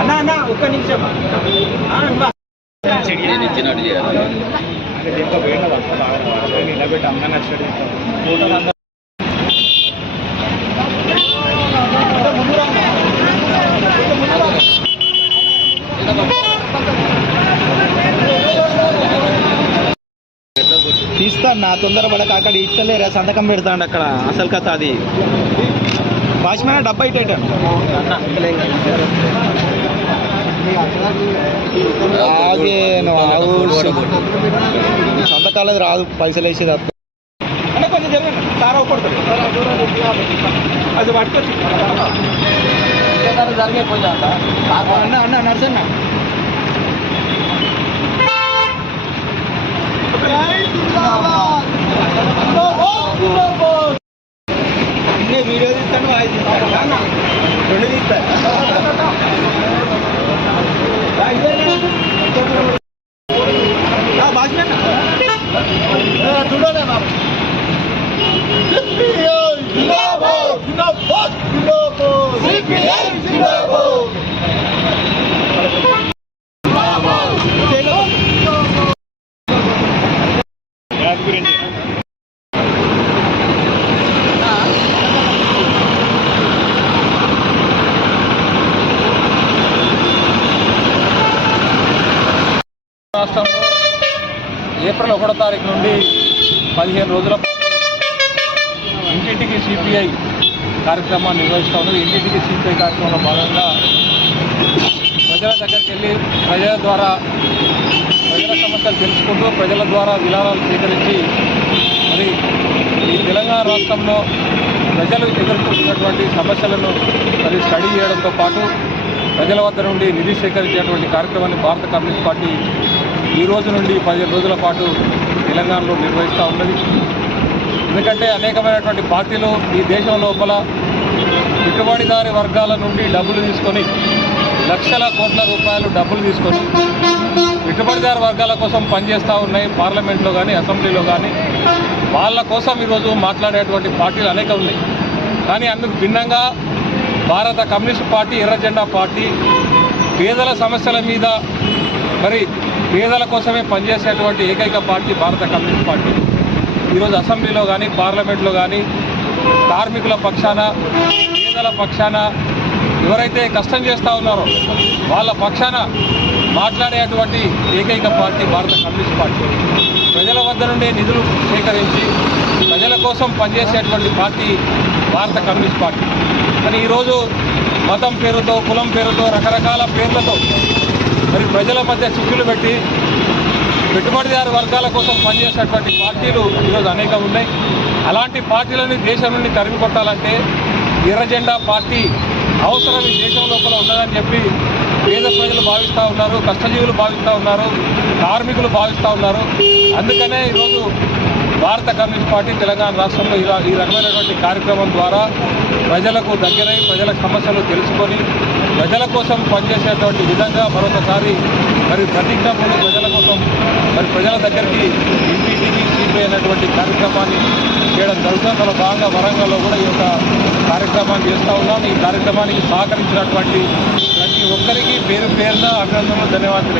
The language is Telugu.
అన్నా అన్నా ఒక్క నిమిషం ఇచ్చినట్టు చేయాలి. నిలబెట్టి అమ్మ నచ్చాడు తీస్తాను నా తొందరపడక అక్కడ ఇస్తలేరా సంతకం పెడతాడు అక్కడ అసలు కథ అది వాచ్మెన్ డబ్బా ఇట్టేటాను ఆగే సంతకాలది రాదు పైసలు వేసేది అంటే కొంచెం జరిగింది సార్ అవ్వకూడదు అది పట్టుకొచ్చి జరిగిపోయిందా అన్న అన్న నర్సన్న వీడియో తీస్తాను వాయిస్ తీస్తాను రెండు తీస్తాను భాష చూడలే బాబు రాష్ట్రంలో ఏప్రిల్ 1వ తారీఖు నుండి 15 రోజుల ఇంటింటికి సిపిఐ కార్యక్రమాన్ని నిర్వహిస్తూ ఉన్నది. ఇంటింటికి సిపిఐ కార్యక్రమంలో భాగంగా ప్రజల దగ్గరికి వెళ్ళి ప్రజల ద్వారా ప్రజల సమస్యలు తెలుసుకుంటూ ప్రజల ద్వారా విరాళాలు స్వీకరించి మరి ఈ తెలంగాణ రాష్ట్రంలో ప్రజలు ఎదుర్కొంటున్నటువంటి సమస్యలను మరి స్టడీ చేయడంతో పాటు ప్రజల వద్ద నుండి నిధి సేకరించేటువంటి కార్యక్రమాన్ని భారత కమ్యూనిస్ట్ పార్టీ ఈ రోజు నుండి 15 రోజుల పాటు తెలంగాణలో నిర్వహిస్తూ ఉన్నది. ఎందుకంటే అనేకమైనటువంటి పార్టీలు ఈ దేశం లోపల పెట్టుబడిదారి వర్గాల నుండి డబ్బులు తీసుకొని లక్షల కోట్ల రూపాయలు డబ్బులు తీసుకొని పెట్టుబడిదారు వర్గాల కోసం పనిచేస్తూ ఉన్నాయి. పార్లమెంట్లో కానీ అసెంబ్లీలో కానీ వాళ్ళ కోసం ఈరోజు మాట్లాడేటువంటి పార్టీలు అనేక ఉన్నాయి. కానీ అందుకు భిన్నంగా భారత కమ్యూనిస్ట్ పార్టీ ఎర్ర జెండా పార్టీ పేదల సమస్యల మీద మరి పేదల కోసమే పనిచేసేటువంటి ఏకైక పార్టీ భారత కమ్యూనిస్ట్ పార్టీ. ఈరోజు అసెంబ్లీలో కానీ పార్లమెంట్లో కానీ కార్మికుల పక్షాన పేదల పక్షాన ఎవరైతే కష్టం చేస్తూ ఉన్నారో వాళ్ళ పక్షాన మాట్లాడేటువంటి ఏకైక పార్టీ భారత కమ్యూనిస్ట్ పార్టీ. ప్రజల వద్ద నుండి నిధులు సేకరించి ప్రజల కోసం పనిచేసేటువంటి పార్టీ భారత కమ్యూనిస్ట్ పార్టీ. కానీ ఈరోజు మతం పేరుతో కులం పేరుతో రకరకాల పేర్లతో మరి ప్రజల మధ్య చిక్కులు పెట్టి పెట్టుబడిదారు వర్గాల కోసం పనిచేసేటువంటి పార్టీలు ఈరోజు అనేక ఉన్నాయి. అలాంటి పార్టీలని దేశం నుండి తరిమి కొట్టాలంటే ఎర్ర జెండా పార్టీ అవసరం ఈ దేశం లోపల ఉన్నదని చెప్పి పేద ప్రజలు భావిస్తూ ఉన్నారు, కష్టజీవులు భావిస్తూ ఉన్నారు, కార్మికులు భావిస్తూ ఉన్నారు. అందుకనే ఈరోజు భారత కమ్యూనిస్ట్ పార్టీ తెలంగాణ రాష్ట్రంలో ఈ రకమైనటువంటి కార్యక్రమం ద్వారా ప్రజలకు దగ్గరై ప్రజల సమస్యలు తెలుసుకొని ప్రజల కోసం పనిచేసేటువంటి విధంగా మరొకసారి మరి ప్రతిజ్ఞాపూర్వక ప్రజల కోసం మరి ప్రజల దగ్గరికి ఇంటింటికి సిపిఐ అనేటువంటి కార్యక్రమాన్ని చేయడం జరుగుతుంది. అందులో భాగంగా వరంగల్లో కూడా ఈ యొక్క కార్యక్రమాన్ని చేస్తూ ఉన్నాం. ఈ కార్యక్రమానికి సహకరించినటువంటి ప్రతి ఒక్కరికి పేరు పేరున అభినందనలు, ధన్యవాదాలు.